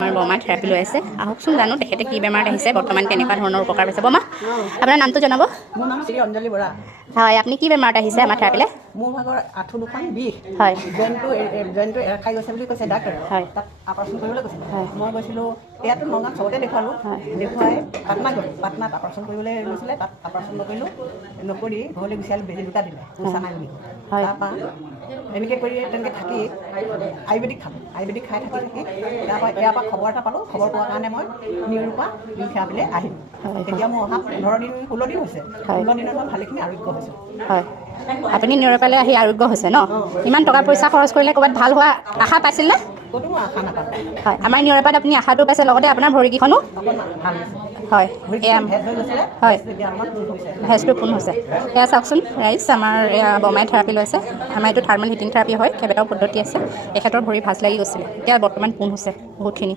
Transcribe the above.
আমাৰ বমাৰ থেৰাপি লৈ আছে আহকচোন জানো তেখেতে কি বেমাৰত আহিছে বৰ্তমান কেনেকুৱা ধৰণৰ উপকাৰ পাইছে বমা আপোনাৰ নামটো জনাব মোৰ নাম শ্ৰী অঞ্জলি বৰা হয় আপুনি কি বেমাৰত আহিছে আমাৰ থেৰাপিলে মোৰ ভাগৰ আঁঠু দুখন বিষ হয় জইনটো এৰ খাই গৈছে বুলি কৈছে ডাক্তৰে হয় তাত অপাৰেশ্যন কৰিবলৈ কৈছে হয় মই গৈছিলোঁ ইয়াতো নগাঁও চবতে দেখুৱালোঁ দেখুৱাই পাটনা গ'লোঁ পাটনাত অপাৰেশ্যন কৰিবলৈ গৈছিলে তাত অপাৰেশ্যন নকৰিলোঁ নকৰি ঘৰলৈ গুচি আহিলোঁ বেজী দুটা দিলে গুচা নাই বুলি তাৰপৰা এনেকৈ কৰি তেনেকৈ থাকি আয়ুৰ্বেদিক খালোঁ আয়ুৰ্বেদিক খাই থাকি তাৰপৰা ইয়াৰ পৰা খবৰ এটা পালোঁ খবৰ পোৱাৰ কাৰণে মই নিউৰোৰ পৰা থেৰাপিলৈ আহিলোঁ এতিয়া মোৰ অহা 15 দিন 16 দিন হৈছে 16 দিনত মই ভালেখিনি আৰোগ্য হৈছোঁ হয় আপুনি নিউৰোপালে আহি আৰোগ্য হৈছে ন ইমান টকা পইচা খৰচ কৰিলে ক'ৰবাত ভাল হোৱা আশা পাইছিল নে ক'তো মই আশা নাপালোঁ হয় আমাৰ নিউৰোপাত আপুনি আশাটো পাইছে লগতে আপোনাৰ ভৰিকেইখনো অকণমান ভাল হৈছে হয় এয়া ভেজ হৈ গৈছিলে হয় এতিয়া অকণমান পূৰ হৈছে ভেজটো পোন হৈছে এয়া চাওকচোন ৰাইজ আমাৰ এয়া বমাই থেৰাপি লৈছে আমাৰ এইটো থাৰ্মেল হিটিং থেৰাপি হয় কেইবাটাও পদ্ধতি আছে এখেতৰ ভৰি ভাজ লাগি গৈছিলে এতিয়া বৰ্তমান পোন হৈছে বহুতখিনি